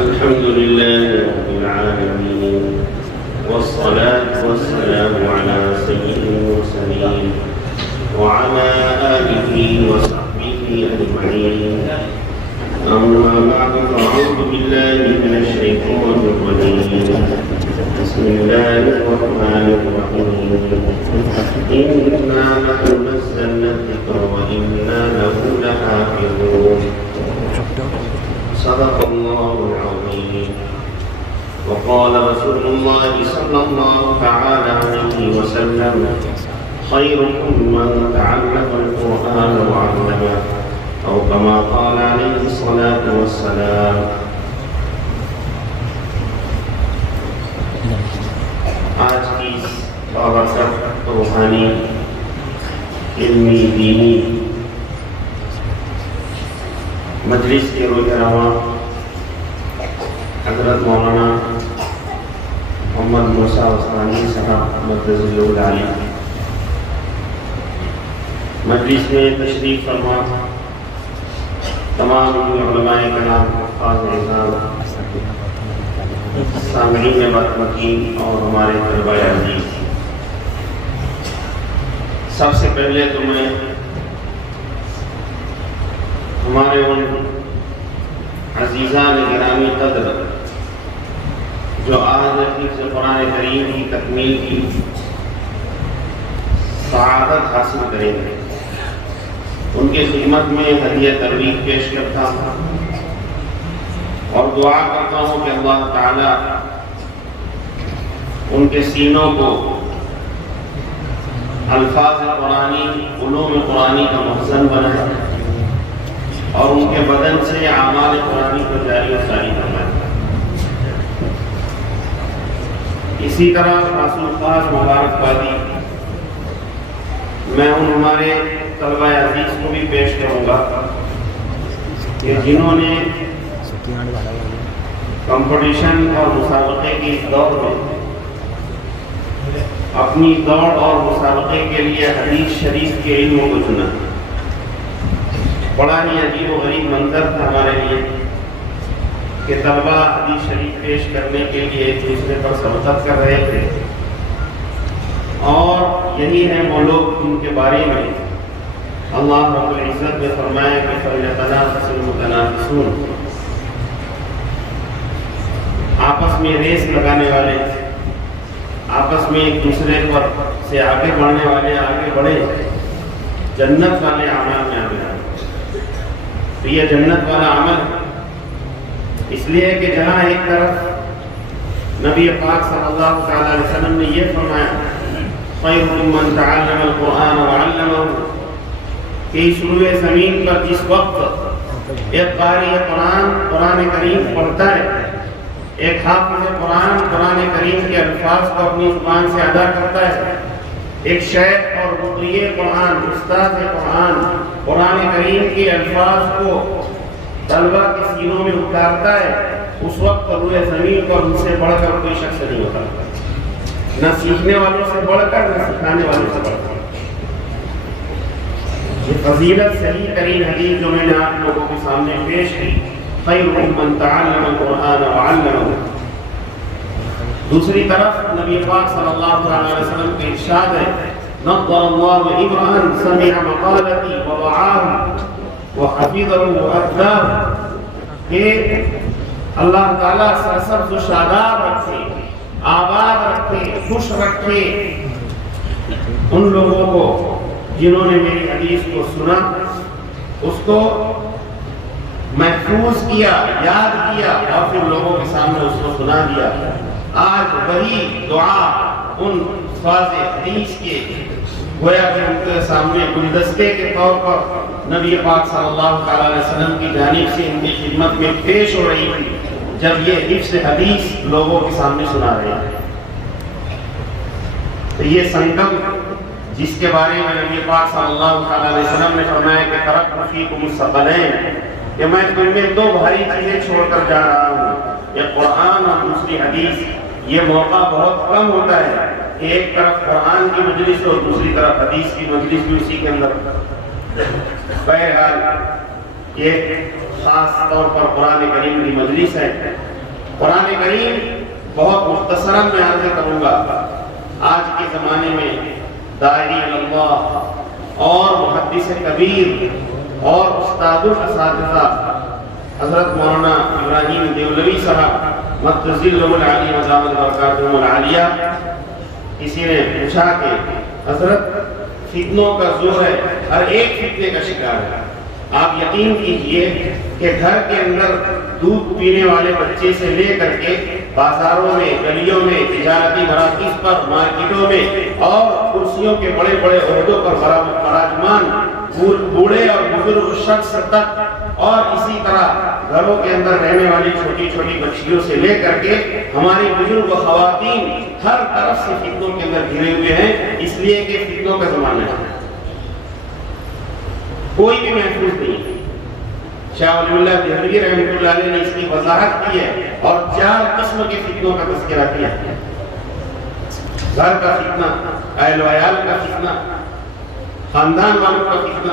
الحمد لله رب العالمين، والصلاة والسلام على سيد المرسلين وعلى آله وصحبه أجمعين. أما بعد، فأعوذ بالله من الشيطان الرجيم. بسم الله الرحمن الرحيم. إنا نحن نزلنا الذكر وإنا له لحافظون. صدق الله العظيم. وقال رسول الله صلى الله تعالى عليه وسلم: خيركم من تعلم القرآن وعلمه، أو كما قال عليه الصلاة والسلام. آج کی بابرکت روحانی علمی دینی مجلس کے روح رواں حضرت مولانا محمد موسیٰ عثمانی صاحب مدظ اللہ علیہ مجلس میں تشریف فرما، تمام علماء کرام، حفاظ نظام، سامعین بدمکین اور ہمارے طلباء عزیز، سب سے پہلے تو میں ہمارے ان عزیزان گرامی قدر جو آج حفظ قرآن کریم کی تکمیل کی سعادت حاصل کریں گے، ان کی خدمت میں ہدیہ ترغیب پیش کرتا ہوں اور دعا کرتا ہوں کہ اللہ تعالی ان کے سینوں کو الفاظ قرآنی، علوم قرآنی کا مخزن بنائے اور ان کے بدن سے اعمال قرآنی کو جاری و ساری فرمائے۔ اسی طرح رسول خاص مبارکبادی میں ان ہمارے طلباء عزیز کو بھی پیش کروں گا کہ جنہوں نے کمپٹیشن اور مسابقے کی دور میں اپنی دوڑ اور مسابقے کے لیے حدیث شریف کے علموں کو چنا۔ بڑا ہی عجیب و غریب منظر تھا ہمارے لیے کہ طلباء حدیث شریف پیش کرنے کے لیے ایک دوسرے پر سبقت کر رہے تھے، اور یہی ہے وہ لوگ ان کے بارے میں اللہ رب العزت نے فرمایا کہ فَلْيَتَنَافَسِ الْمُتَنَافِسُونَ، آپس میں ریس لگانے والے، آپس میں ایک دوسرے پر سے آگے بڑھنے والے آگے بڑھے، جنت والے اعمال میں آگے بڑھے۔ تو یہ جنت والا عمل اس لیے کہ جہاں ایک طرف نبی پاک صلی اللہ علیہ وسلم نے یہ فرمایا خیرکم من تعلم القرآن وعلمہ، کہ اس روئے زمین پر جس وقت ایک قاری قرآن کریم پڑھتا ہے، ایک حافظ قرآن کریم کے الفاظ کو اپنی زبان سے ادا کرتا ہے، ایک شیخ اور مقری قرآن، استاد قرآن کریم کے الفاظ کو طلبہ کے سینوں میں اتارتا ہے، اس وقت روئے زمین پر ان سے بڑھ کر کوئی شخص نہیں ہوتا، نہ سیکھنے والوں سے بڑھ کر نہ سکھانے والوں سے بڑھ کر۔ یہ فضیلت صحیح ترین حدیث جو میں نے آپ لوگوں کے سامنے پیش کی، خیرکم من تعلم القرآن وعلمہ۔ دوسری طرف نبی پاک صلی اللہ علیہ وسلم کے ارشاد ہے نظر اللہ امرأ سمع مقالتی ووعاہ وحفظہ وأدبہ، کہ اللہ تعالیٰ سرسبز و شاداب رکھے، آباد رکھے، خوش رکھے ان لوگوں کو جنہوں نے میری حدیث کو سنا، اس کو محفوظ کیا، یاد کیا اور پھر لوگوں کے سامنے اس کو سنا دیا۔ آج وہی دعا ان الفاظ حدیث کے گویا کہ ان کے سامنے گلدستے کے طور پر نبی پاک صلی اللہ علیہ وسلم کی جانب سے ان کی خدمت میں پیش ہو رہی تھی، جب یہ حفظ حدیث لوگوں کے سامنے سنا رہے ہیں۔ تو یہ سنگم جس کے بارے میں نبی پاک صلی اللہ علیہ وسلم نے فرمایا کہ ترکت فیکم الثقلین، کہ میں تم میں دو بھاری چیزیں چھوڑ کر جا رہا ہوں، یہ قرآن اور دوسری حدیث۔ یہ موقع بہت کم ہوتا ہے کہ ایک طرف قرآن کی مجلس اور دوسری طرف حدیث کی مجلس بھی اسی کے اندر۔ بہرحال یہ خاص طور پر قرآن کریم کی مجلس ہے. قرآن کریم بہت مختصراً میں عرض کروں گا. آج کے زمانے میں داعی اللہ اور محدث کبیر اور استاد الاساتذہ حضرت مولانا ابراہیم دیولوی صاحب مدظلہ العالی وزامت برکاتہم العالیہ، کسی نے پوچھا کہ حضرت فتنوں کا زور ہے، ہر ایک فتنے کا شکار ہے. آپ یقین کیجئے کہ گھر کے اندر دودھ پینے والے بچے سے لے کر کے بازاروں میں، گلیوں میں، تجارتی مراکز پر، مارکیٹوں میں اور کرسیوں کے بڑے بڑے عہدوں پر براجمان بوڑھے اور بزرگ شخص تک، اور اسی طرح گھروں کے اندر رہنے والی چھوٹی چھوٹی بچیوں سے لے کر کے ہماری بزرگ خواتین ہر طرف سے فتنوں کے اندر گھرے ہوئے ہیں، اس لیے کہ فتنوں کا زمانہ ہے، کوئی بھی محفوظ نہیں. شاہ ولی اللہ دہلوی رحمۃ اللہ علیہ نے اس کی وضاحت کی ہے اور 4 قسم کے فتنوں کا تذکرہ کیا ہے. گھر کا فتنہ، اہل و عیال کا فتنہ، خاندان والوں کا فتنہ،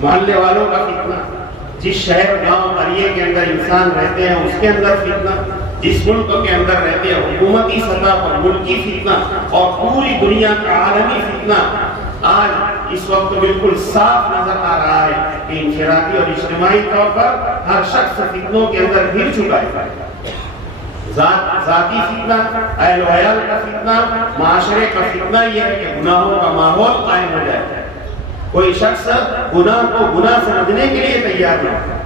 محلے والوں کا فتنہ، جس شہر گاؤں قریے کے اندر انسان رہتے ہیں اس کے اندر فتنہ، جس ملک کے اندر رہتے ہیں حکومتی سطح پر ملکی فتنہ، اور پوری دنیا کا عالمی فتنہ. آج اس وقت بالکل صاف نظر آ رہا ہے کہ انفرادی اور اجتماعی طور پر ہر شخص فتنوں کے اندر گر چکا ہے. ذاتی فتنہ، اہل و عیال کا فتنہ، معاشرے کا فتنہ یہ ہے کہ گناہوں کا ماحول قائم ہو جائے، کوئی شخص گناہ کو گناہ سمجھنے کے لیے تیار نہ ہو.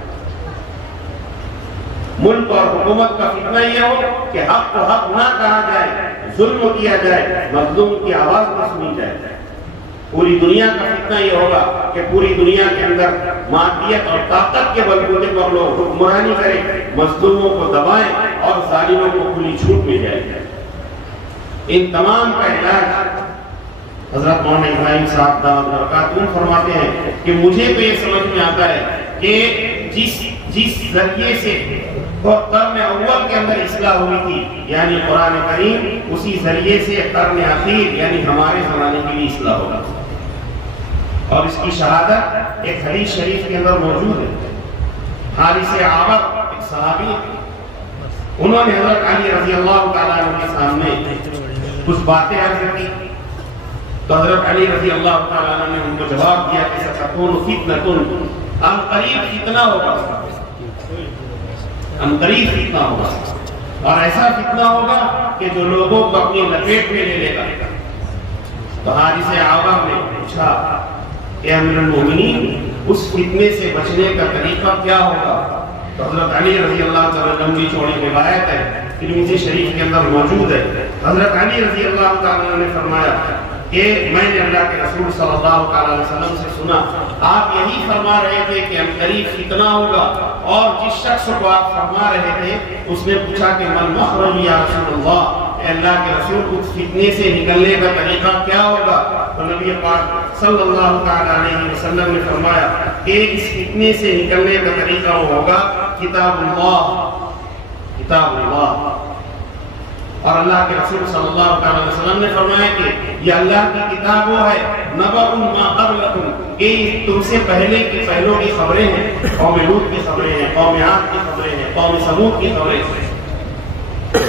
ملک اور حکومت کا فتنہ یہ ہو کہ حق کو حق نہ کہا جائے، ظلم کیا جائے، مظلوم کی آواز نہ سنی جائے. پوری دنیا کا فتنہ یہ ہوگا کہ پوری دنیا کے اندر مادیت اور طاقت کے بلبوتے پر لوگ حکمرانی کریں، مظلوموں کو دبائیں اور ظالموں کو کھلی چھوٹ مل جائے. ان تمام کا علاج حضرت مولانا ابراہیم صاحب دامت برکاتہم فرماتے ہیں کہ مجھے تو یہ سمجھ میں آتا ہے کہ جس ذریعے سے قرن اول کے اندر اصلاح ہوئی تھی یعنی قرآن کریم، اسی ذریعے سے قرن اخیر یعنی ہمارے زمانے کی بھی اصلاح ہوگا. اور اس کی شہادت ایک حدیث شریف کے اندر موجود ہے. حارث عابر ایک صحابی، انہوں نے حضرت علی رضی اللہ تعالیٰ عنہ کے سامنے کچھ باتیں عرض کی تو حضرت علی رضی اللہ تعالیٰ عنہ نے ان کو جواب دیا کہ ستکون فتنۃ، ان قریب فتنہ ہوگا، ان قریب فتنہ ہوگا، اور ایسا فتنہ ہوگا کہ جو لوگوں کو اپنی لپیٹ میں لے لے گا. تو حارث عابر نے پوچھا کہ امیر المومنین اس فتنے سے بچنے کا طریقہ کیا ہوگا؟ تو حضرت علی رضی اللہ تعالیٰ لمبی چوڑی روایت ہے، ترمذی شریف کے اندر موجود ہے. حضرت علی رضی اللہ تعالیٰ نے فرمایا کہ میں نے اللہ کے رسول صلی اللہ علیہ وسلم سے سنا آپ یہی فرما رہے تھے کہ ہم قریب فتنہ ہوگا، اور جس شخص کو آپ فرما رہے تھے اس نے پوچھا کہ من مخرج یا رسول اللہ، اے اللہ کے رسول اس فتنے سے نکلنے کا طریقہ کیا ہوگا؟ تو نبی پاک صلی اللہ علیہ وسلم نے فرمایا کہ اس فتنے سے نکلنے کا طریقہ وہ ہوگا کتاب اللہ، کتاب اللہ. اور اللہ کے رسول صلی اللہ علیہ وسلم نے فرمایا کہ یہ اللہ کی کتاب وہ ہے نبأ ما قبلکم، کہ تم سے پہلے کی پہلوں کی خبریں ہیں، قوم لوط کی خبریں ہیں، قوم عاد کی خبریں ہیں، قوم ثمود کی خبریں ہیں،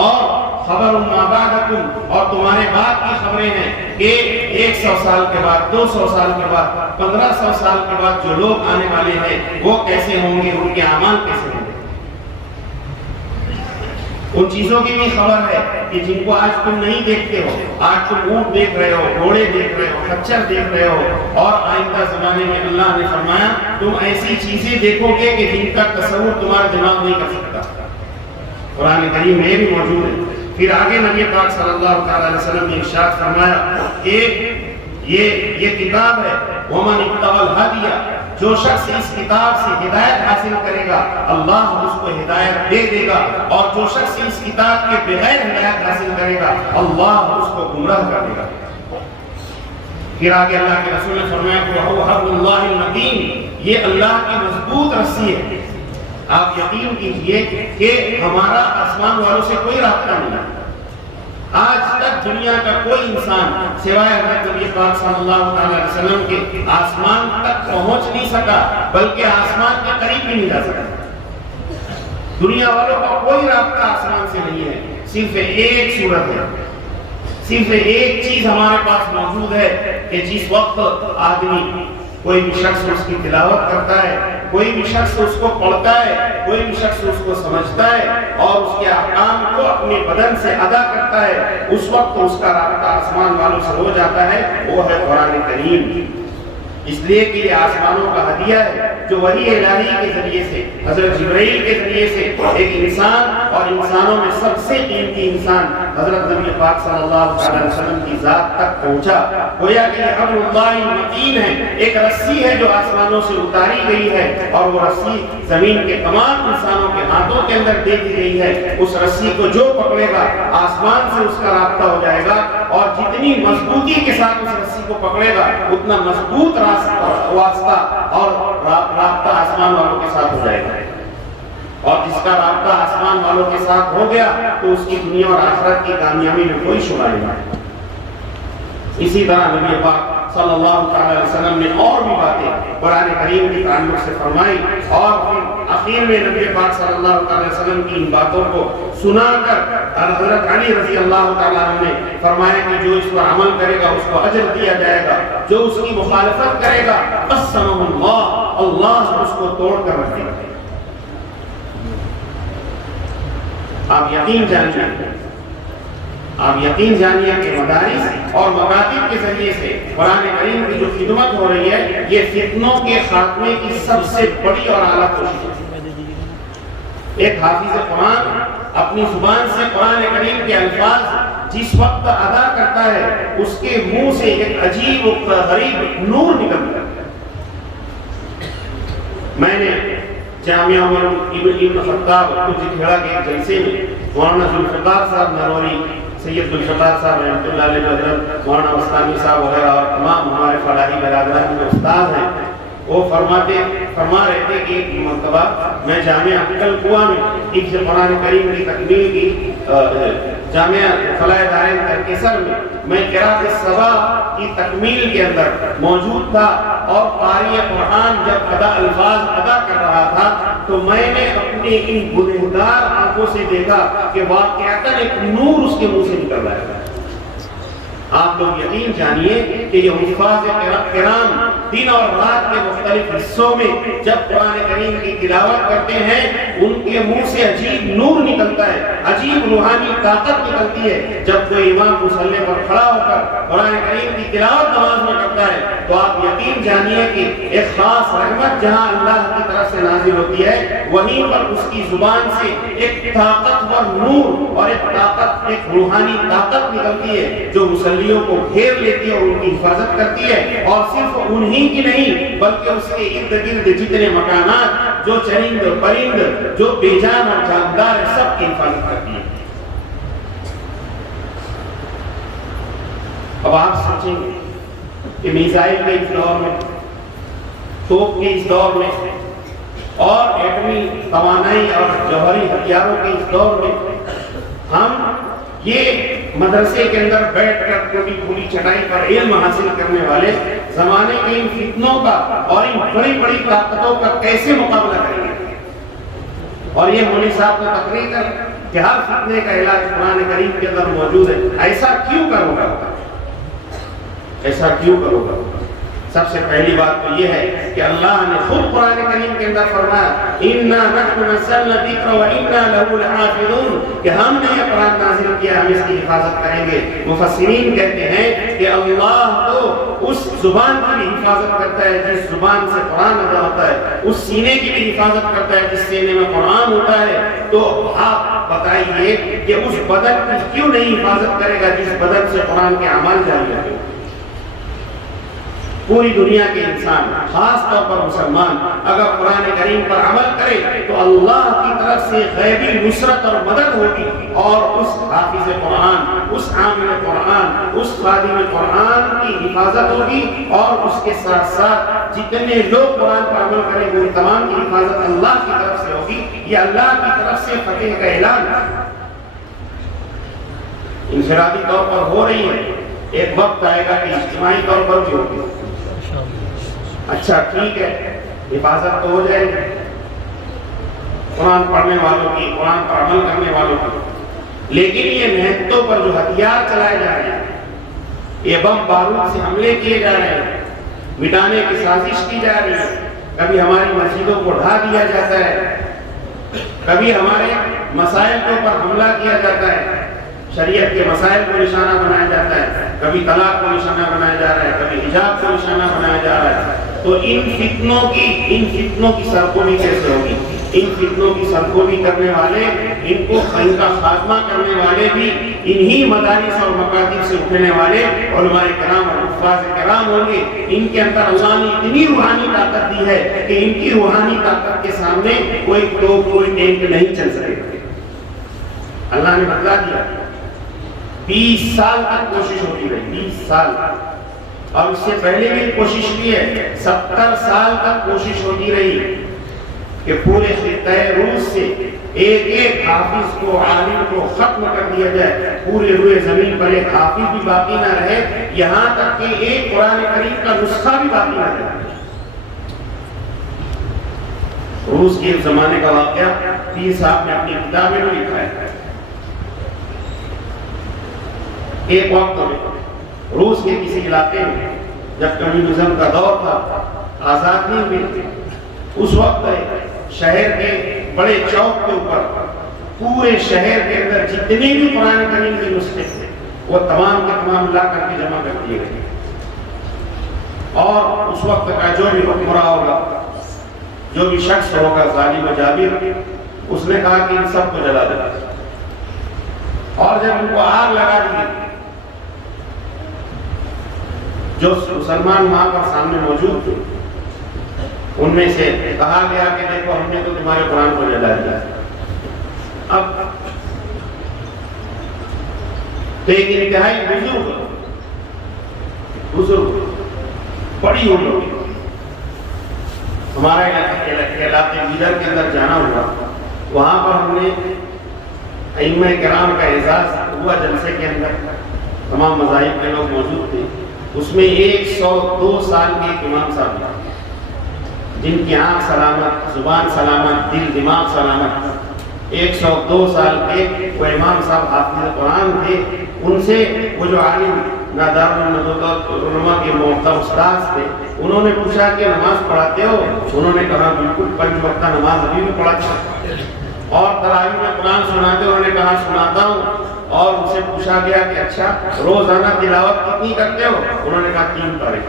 اور خبر ما بعدکم، اور تمہارے بعد کی خبریں ہیں کہ 100 سال کے بعد، 200 سال کے بعد، 1500 سال کے بعد جو لوگ آنے والے ہیں وہ کیسے ہوں گے، ان کے اعمال کیسے ہوں گے. ان چیزوں کی بھی خبر ہے کہ جن کو آج تم نہیں دیکھتے ہو. آج تم اونٹ دیکھ رہے ہو، گھوڑے دیکھ رہے ہو، خچر دیکھ رہے ہو، اور آئندہ زمانے میں اللہ نے فرمایا تم ایسی چیزیں دیکھو گے کہ جن کا تصور تمہارا دماغ نہیں کر سکتا. قرآن کریم میں بھی موجود ہے. پھر آگے نبی پاک صلی اللہ علیہ وسلم نے ارشاد فرمایا کہ یہ کتاب ہے ومن اتبع الہدی، جو شخص اس کتاب سے ہدایت حاصل کرے گا اللہ اس کو ہدایت دے دے گا، اور جو شخص اس کتاب کے بغیر ہدایت حاصل کرے گا اللہ اس کو گمراہ کر دے گا. پھر آگے اللہ کے رسول نے فرمایا کہ وہ حبل اللہ المتین، یہ اللہ کی مضبوط رسی ہے. آپ یقین کیجئے کہ ہمارا آسمان والوں سے کوئی رابطہ نہیں ہے، آج تک دنیا کا کوئی انسان سوائے حضرت نبی پاک صلی اللہ علیہ وسلم کے آسمان تک پہنچ نہیں سکا، بلکہ آسمان کے قریب بھی نہیں جا سکا۔ دنیا والوں کا کوئی رابطہ آسمان سے نہیں ہے، صرف ایک صورت ہے، صرف ایک چیز ہمارے پاس موجود ہے کہ جس وقت آدمی کوئی بھی شخص اس کی تلاوت کرتا ہے، کوئی بھی شخص اس کو پڑھتا ہے، کوئی بھی شخص اس کو سمجھتا ہے اور اس کے احکام کو اپنے بدن سے ادا کرتا ہے، اس وقت اس کا رابطہ آسمان والوں سے ہو جاتا ہے، وہ ہے قرآن کریم۔ اس لیے کہ یہ آسمانوں کا ہدیہ ہے جو وحی الہی کے ذریعے سے، حضرت جبرائیل کے ذریعے سے ایک انسان اور انسانوں میں سب سے قیمتی انسان حضرت نبی پاک صلی اللہ علیہ وسلم کی ذات تک پہنچا۔ گویا کہ یہ حبل اللہ المتین ہے، ایک رسی ہے جو آسمانوں سے اتاری گئی ہے اور وہ رسی زمین کے تمام انسانوں کے ہاتھوں کے اندر دے دی گئی ہے۔ اس رسی کو جو پکڑے گا آسمان سے اس کا رابطہ ہو جائے گا، اور جتنی مضبوطی کے ساتھ اس رسی کو پکڑے گا اتنا مضبوط واسطہ اور رابطہ آسمان والوں کے ساتھ ہو جائے گا، اور جس کا رابطہ آسمان والوں کے ساتھ ہو گیا تو اس کی دنیا اور آخرت کی کامیابی میں کوئی شبہ نہیں۔ اسی طرح نبی پاک صلی اللہ علیہ وسلم نے اور بھی باتیں قرآن کریم کی تعلق سے فرمائی، اور پھر آخر میں نبی پاک صلی اللہ علیہ وسلم کی ان باتوں کو سنا کر حضرت علی رضی اللہ تعالیٰ عنہ نے فرمایا کہ جو اس پر عمل کرے گا اس کو اجر دیا جائے گا، جو اس کی مخالفت کرے گا قسمہ اللہ اس کو توڑ کر رکھے گا۔ آپ یقین جانیے کہ مدارس اور مکاتب کے ذریعے سے قرآن کریم کی جو خدمت ہو رہی ہے یہ فتنوں کے خاتمے کی سب سے بڑی اور اعلیٰ کوشش ہے۔ ایک حافظ قرآن اپنی زبان سے قرآن کریم کے الفاظ جس وقت ادا کرتا ہے اس کے منہ سے ایک عجیب و غریب نور نکلتا ہے۔ میں نے جامعہ عمر ابن خطاب کچھ کھیڑا کے ایک جلسے میں مولانا ذوالفقار صاحب نروری، سید ذوالفقار صاحب رحمۃ اللہ علیہ، حضرت مولانا اسلامی صاحب وغیرہ اور تمام ہمارے فلاحی برادران کے استاد ہیں، وہ فرما رہے تھے کہ ایک مرتبہ میں جامعہ عقل کنواں میں حفظ قرآن کریم کی تکمیل کی جامعہ فلاح دارین ترکیسر میں قرات الصبا کی تکمیل کے اندر موجود تھا، اور قاری قرآن جب الفاظ ادا کر رہا تھا تو میں نے اپنے ان گنہگار آنکھوں سے دیکھا کہ واقعتاً ایک نور اس کے منہ سے نکل رہا ہے۔ آپ لوگ یقین جانیے کہ یہ حفاظ کرام دن اور رات کے مختلف حصوں میں جب قرآن کریم کی تلاوت کرتے ہیں ان کے منہ سے عجیب نور نکلتا ہے، عجیب روحانی طاقت نکلتی ہے۔ جب کوئی امام مصلی پر کھڑا ہو کر قرآن کریم کی تلاوت نماز میں کرتا ہے تو آپ یقین جانیے کہ ایک خاص رحمت جہاں اللہ کی طرف سے نازل ہوتی ہے وہیں پر اس کی زبان سے ایک طاقتور نور اور ایک روحانی طاقت نکلتی ہے جو مصلیوں کو گھیر لیتی ہے اور ان کی حفاظت کرتی ہے، اور صرف انہی کی نہیں بلکہ اس کے ارد گرد جتنے مکانات، جو چرند پرند، جو بے جان اور جاندار ہے، سب کی حفاظت کرتی ہے۔ اب آپ سوچیں گے کہ میزائل کے اس دور میں، توپ کے اس دور میں، اور ایٹمی توانائی اور جوہری ہتھیاروں کے اس دور میں ہم یہ مدرسے کے اندر بیٹھ کر ٹوٹی پھوٹی چٹائی پر علم حاصل کرنے والے زمانے کے ان فتنوں کا اور ان بڑی بڑی طاقتوں کا کیسے مقابلہ کریں گے؟ اور یہ مولوی صاحب کو تقریر کر کہ ہر فتنے کا علاج قرآن کریم کے اندر موجود ہے، ایسا کیوں کرو گا؟ ایسا کیوں کرو گا؟ سب سے پہلی بات تو یہ ہے کہ اللہ نے خود قرآن کریم کے اندر فرمایا اِنَّا نَحْنُ نَزَّلْنَا الذِّكْرَ وَإِنَّا لَهُ لَحَافِظُونَ کہ ہم نے یہ قرآن نازل کیا، ہم اس کی حفاظت کریں گے۔ مفسرین کہتے ہیں کہ اللہ تو اس زبان کی بھی حفاظت کرتا ہے جس زبان سے قرآن ادا ہوتا ہے، اس سینے کی بھی حفاظت کرتا ہے جس سینے میں قرآن ہوتا ہے۔ تو آپ بتائیے کہ اس بدن کی کیوں نہیں حفاظت کرے گا جس بدن سے قرآن کے اعمال جاری رہے؟ پوری دنیا کے انسان، خاص طور پر مسلمان، اگر قرآن کریم پر عمل کرے تو اللہ کی طرف سے غیبی نصرت اور مدد ہوگی، اور اس حافظ قرآن، اس عامل قرآن، اس خادم قرآن کی حفاظت ہوگی، اور اس کے ساتھ ساتھ جتنے لوگ قرآن پر عمل کریں گے ان تمام کی حفاظت اللہ کی طرف سے ہوگی۔ یہ اللہ کی طرف سے فتح کا اعلان ہے۔ انفرادی طور پر ہو رہی ہے، ایک وقت آئے گا کہ اجتماعی طور پر بھی ہوگی۔ اچھا ٹھیک ہے، حفاظت تو ہو جائے گی قرآن پڑھنے والوں کی، قرآن پر عمل کرنے والوں کی، لیکن یہ نہتوں پر جو ہتھیار چلائے جا رہے ہیں، یہ بم بارود سے حملے کیے جا رہے ہیں، مٹانے کی سازش کی جا رہی ہے، کبھی ہماری مسجدوں کو ڈھا دیا جاتا ہے، کبھی ہمارے مسائل کے اوپر حملہ کیا جاتا ہے، شریعت کے مسائل کو نشانہ بنایا جاتا ہے، کبھی طلاق کو نشانہ بنایا جا رہا ہے، کبھی حجاب کو نشانہ بنایا جا رہا ہے۔ تو ان فتنوں کی سرکوبی کیسے ہوگی؟ ان فتنوں کی سرکوبی کرنے والے، ان کا خاتمہ کرنے والے بھی انہی مدارس اور مکاتب سے اٹھنے والے علماء کرام اور حفاظ کرام ہوں گے۔ ان کے اندر اللہ نے اتنی روحانی طاقت دی ہے کہ ان کی روحانی طاقت کے سامنے کوئی توپ، کوئی ٹینک نہیں چل سکے گا۔ اللہ نے بتلا دیا، 20 سال تک کوشش ہوتی رہی، 20 سال، اور اس سے پہلے بھی کوشش کی ہے، 70 سال تک کوشش ہوتی رہی کہ پورے خطہ روس سے ایک ایک حافظ کو، عالم کو ختم کر دیا جائے، پورے روئے زمین پر ایک حافظ بھی باقی نہ رہے، یہاں تک کہ ایک قرآن کریم کا نسخہ بھی باقی نہ رہے۔ روس کے زمانے کا واقعہ پیر صاحب نے اپنی کتاب میں لکھا ہے۔ ایک وقت روس کے کسی علاقے میں جب کمیونزم کا دور تھا، آزاد نہیں ہوئی تھی، اس وقت شہر کے بڑے چوک کے اوپر پورے شہر کے اندر جتنے بھی قرآن کریم کے نسخے تھے وہ تمام کے تمام لا کر کے جمع کر دیے گئے، اور اس وقت کا جو بھی حکمراں ہوگا، جو بھی شخص ہوگا ظالم و جابر، اس نے کہا کہ ان سب کو جلا دیا، اور جب ان کو آگ لگا دی، جو مسلمان وہاں پر سامنے موجود تھے ان میں سے کہا گیا کہ دیکھو ہم نے تو تمہارے قرآن کو جلا دیا۔ اب تو ایک انتہائی بزرگ بڑی عمر ہوئی، ہمارے علاقے بیدر کے اندر جانا ہوا، وہاں پر ہم نے ائمہ کرام کا اعزاز ہوا، جلسے کے اندر تمام مذاہب کے لوگ موجود تھے، اس میں 102 سال کے ایک امام صاحب تھے جن کی آنکھ سلامت، زبان سلامت، دل دماغ سلامت، 102 سال کے وہ امام صاحب حافظ قرآن تھے۔ ان سے وہ جو عالم نادار علماء کے معتبر استاد تھے، انہوں نے پوچھا کہ نماز پڑھاتے ہو؟ انہوں نے کہا بالکل، 5 وقتہ نماز ابھی بھی پڑھاتا ہوں۔ اور تراویح میں قرآن سناتے ہو؟ انہوں نے کہا سناتا ہوں۔ اور ان سے پوچھا گیا کہ اچھا روزانہ تلاوت کتنی کرتے ہو؟ انہوں نے کہا 3 پارے۔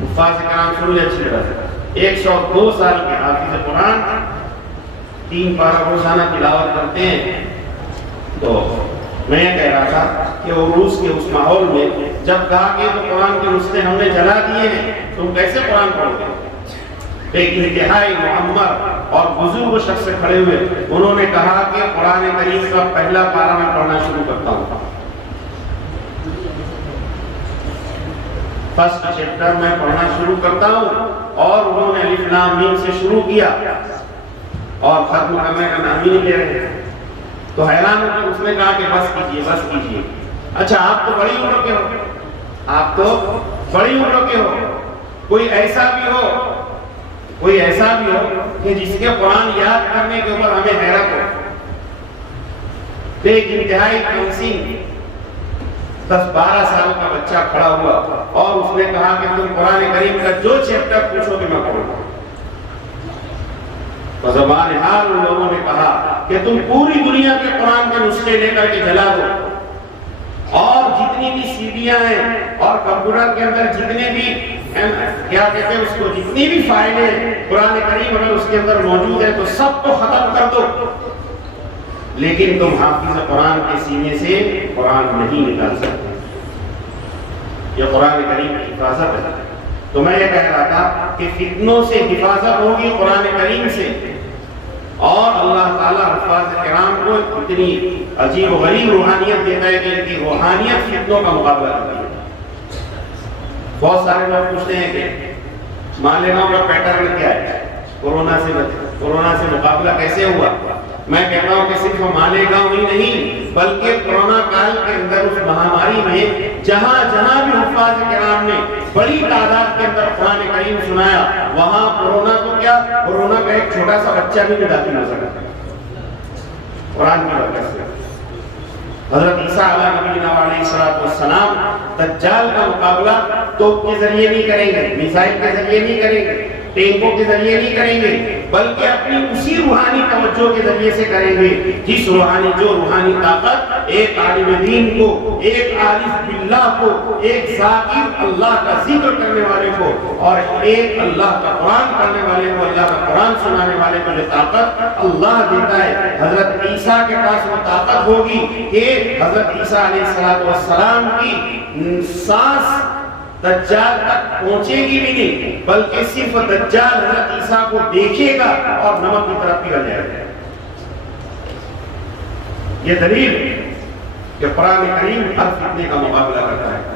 حفاظ کرام سن لے اچھی طرح سے، 102 سال کے حافظ قرآن 3 پارہ روزانہ تلاوت کرتے ہیں۔ تو میں کہہ رہا تھا کہ وہ روس کے اس ماحول میں جب کہا کہ تو قرآن کے نسخے ہم نے جلا دیے ہیں، تم کیسے قرآن پڑھو گے؟ ایک انتہائی معمر اور بزرگ شخص سے کھڑے ہوئے، انہوں نے کہا کہ قرآن کریم کا پہلا پارہ میں پڑھنا شروع کرتا ہوں، فرسٹ چیپٹر میں پڑھنا شروع کرتا ہوں، اور انہوں نے الف لام میم سے شروع کیا اور ختم کرنے کا نام ہی نہیں لے رہے۔ تو حیران ہو کہ اس نے کہا کہ بس کیجئے، بس کیجئے۔ اچھا آپ تو بڑی عمر کے ہو، آپ تو بڑی عمر کے ہو، کوئی ایسا بھی ہو کہ جس کے قرآن یاد کرنے کے اوپر ہمیں حیرت ہو۔ ایک انتہائی کاؤنسلنگ 10-12 سال کا بچہ کھڑا ہوا اور اس نے کہا کہ تم قرآن کریم کا جو چیپٹر پوچھو کہ میں پڑھوں گا۔ زبان حال ان لوگوں نے کہا کہ تم پوری دنیا کے قرآن کے نسخے لے کر کے جلا دو، اور جتنی بھی سیڈیاں ہیں اور کمپیوٹر کے اندر جتنے بھی کیا کہتے ہیں اس کو، جتنی بھی فائلیں قرآن کریم اگر اس کے اندر موجود ہے تو سب کو ختم کر دو، لیکن تم حافظ قرآن کے سینے سے قرآن نہیں نکال سکتے۔ یہ قرآن کریم کی حفاظت ہے۔ تو میں یہ کہہ رہا تھا کہ فتنوں سے حفاظت ہوگی قرآن کریم سے، اور اللہ تعالیٰ حفاظ کرام کو اتنی عجیب و غریب روحانیت دیتا ہے کہ ان کی روحانیت فتنوں کا مقابلہ کرتی ہے۔ بہت سارے لوگ پوچھتے ہیں کہ مالیگاؤں کا پیٹرن کیا ہے، کورونا سے مقابلہ کیسے ہوا؟ میں کہتا ہوں کہ صرف مالیگاؤں ہی نہیں بلکہ کورونا کال کے اندر اس مہاماری میں جہاں جہاں بھی حفاظ کرام نے بڑی تعداد کے اندر قرآن کریم سنایا وہاں کورونا کو کیا کورونا کا ایک چھوٹا سا بچہ بھی داخل ہو سکا قرآن کی برکت سے۔ حضرت عیسیٰ علیہ السلام دجال کا مقابلہ توپ کے ذریعے نہیں کریں گے، میزائل کے ذریعے نہیں کریں گے، ٹینکوں کے ذریعے نہیں کریں گے، بلکہ اپنی اسی روحانی توجہ کے ذریعے سے کریں گے جس روحانی طاقت ایک عالم دین کو، ایک عارف باللہ کو، ایک ذاکر اللہ کا ذکر کرنے والے کو اور ایک اللہ کا قرآن پڑھنے والے کو، اللہ کا قرآن سنانے والے کو جو طاقت اللہ دیتا ہے، حضرت عیسیٰ کے پاس وہ طاقت ہوگی کہ حضرت عیسیٰ علیہ السلام کی سانس دجال تک پہنچے گی بھی نہیں بلکہ صرف دجال حضرت عیسیٰ کو دیکھے گا اور نمک کی طرف پگھل جائے گا۔ یہ دلیل ہے کہ قرآن کریم ہر فتنے کا مقابلہ کرتا ہے۔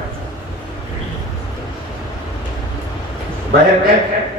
بہرکیف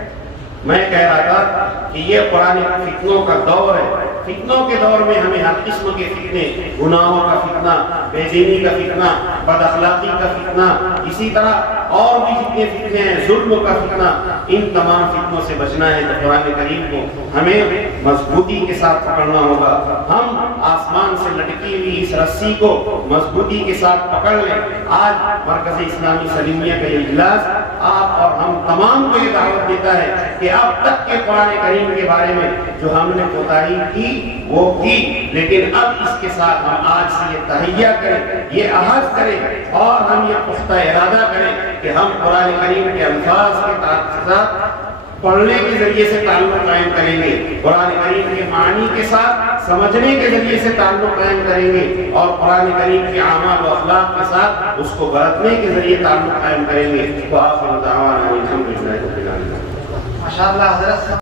میں کہہ رہا تھا کہ یہ قرآن فتنوں کا دور ہے، فتنوں کے دور میں ہمیں ہر قسم کے فتنے، گناہوں کا فتنہ، بے دینی کا فتنہ، بد اخلاقی کا فتنہ، اسی طرح اور بھی جتنے فتنے ہیں، ظلم کا فتنہ، ان تمام فتنوں سے بچنا ہے تو قرآن کریم کو ہمیں مضبوطی کے ساتھ پکڑنا ہوگا۔ ہم آسمان سے لٹکی ہوئی اس رسی کو مضبوطی کے ساتھ پکڑ لیں۔ آج مرکز اسلامی سلیمیہ کا یہ اجلاس آپ اور ہم تمام کو یہ دعوت دیتا ہے کہ اب تک کے قرآن کریم کے بارے میں جو ہم نے کوتاہی کی وہ کی، لیکن اب اس کے ساتھ ہم آج سے یہ تہیہ کریں، یہ عہد کریں اور ہم یہ پختہ ارادہ کریں کہ ہم قرآن کریم کے الفاظ کے ساتھ پڑھنے کے ذریعے سے تعلق قائم کریں گے، قرآن کریم کے معنی کے ساتھ سمجھنے کے ذریعے سے تعلق قائم کریں گے اور قرآن کریم کے اعمال و اخلاق کے ساتھ اس کو برتنے کے ذریعے تعلق قائم کریں گے۔ وآخر دعوانا الحمدللہ رب العالمین۔ ماشاءاللہ حضرت